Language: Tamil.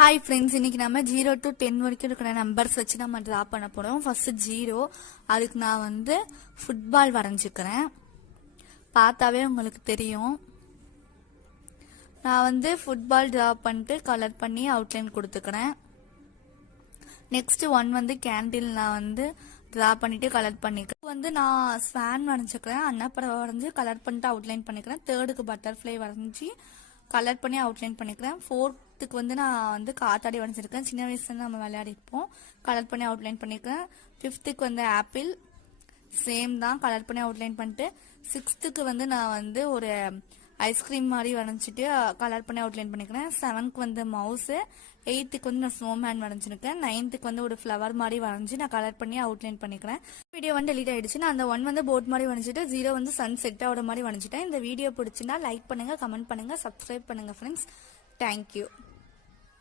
Hi friends, இன்னைக்கு நம்ம 0 to 10 வரைக்கும் இருக்கிற நம்பர்ஸ் வச்சு நம்ம டிரா பண்ண போறோம். ஃபர்ஸ்ட் 0, அதுக்கு நான் வந்து ஃபுட்பால் வரைஞ்சுக்கிறேன். பார்த்தாவே உங்களுக்கு தெரியும். நான் வந்து ஃபுட்பால் டிரா பண்ணிட்டு கலர் பண்ணி அவுட்லைன் கொடுத்துக்கிறேன். நெக்ஸ்ட் 1 வந்து கேண்டில் நான் வந்து டிரா பண்ணிட்டு கலர் பண்ணிக்கிறேன். வந்து நான் ஸ்வான் வரைஞ்சுக்கிறேன். அன்னப்பறவை வரைஞ்சு கலர் பண்ணிட்டு அவுட்லைன் பண்ணிக்கிறேன். தேர்டுக்கு பட்டர்ஃப்ளை வரைஞ்சி கலர் பண்ணி அவுட்லைன் பண்ணிக்கிறேன். ஃபோர்த்துக்கு வந்து நான் வந்து காத்தாடி வரைஞ்சிருக்கேன். சின்ன வயசுல நம்ம விளையாடிருப்போம். கலர் பண்ணி அவுட்லைன் பண்ணிக்கிறேன். ஃபிஃப்த்துக்கு வந்து ஆப்பிள் சேம் தான், கலர் பண்ணி அவுட்லைன் பண்ணிட்டு. சிக்ஸ்த்துக்கு வந்து நான் வந்து ஒரு ஐஸ்கிரீம் மாதிரி வரைஞ்சிட்டு கலர் பண்ணி அவுட்லைன் பண்ணிக்கிறேன். 7க்கு வந்து மவுஸ், 8க்கு வந்து நான் ஸ்னோமேன் வரைஞ்சிருக்கேன். 9க்கு வந்து ஒரு ஃப்ளவர் மாதிரி வரைஞ்சி நான் கலர் பண்ணி அவுட்லைன் பண்ணிக்கிறேன். வீடியோ வந்து டெலீட் ஆயிடுச்சு. நான் அந்த 1 வந்து போட் மாதிரி வரைஞ்சிட்டு 0 வந்து சன் செட் ஆகிற மாதிரி வரைஞ்சிட்டேன். இந்த வீடியோ பிடிச்சினா லைக் பண்ணுங்க, கமெண்ட் பண்ணுங்க, சப்ஸ்கிரைப் பண்ணுங்க ஃப்ரெண்ட்ஸ். தேங்க்யூ.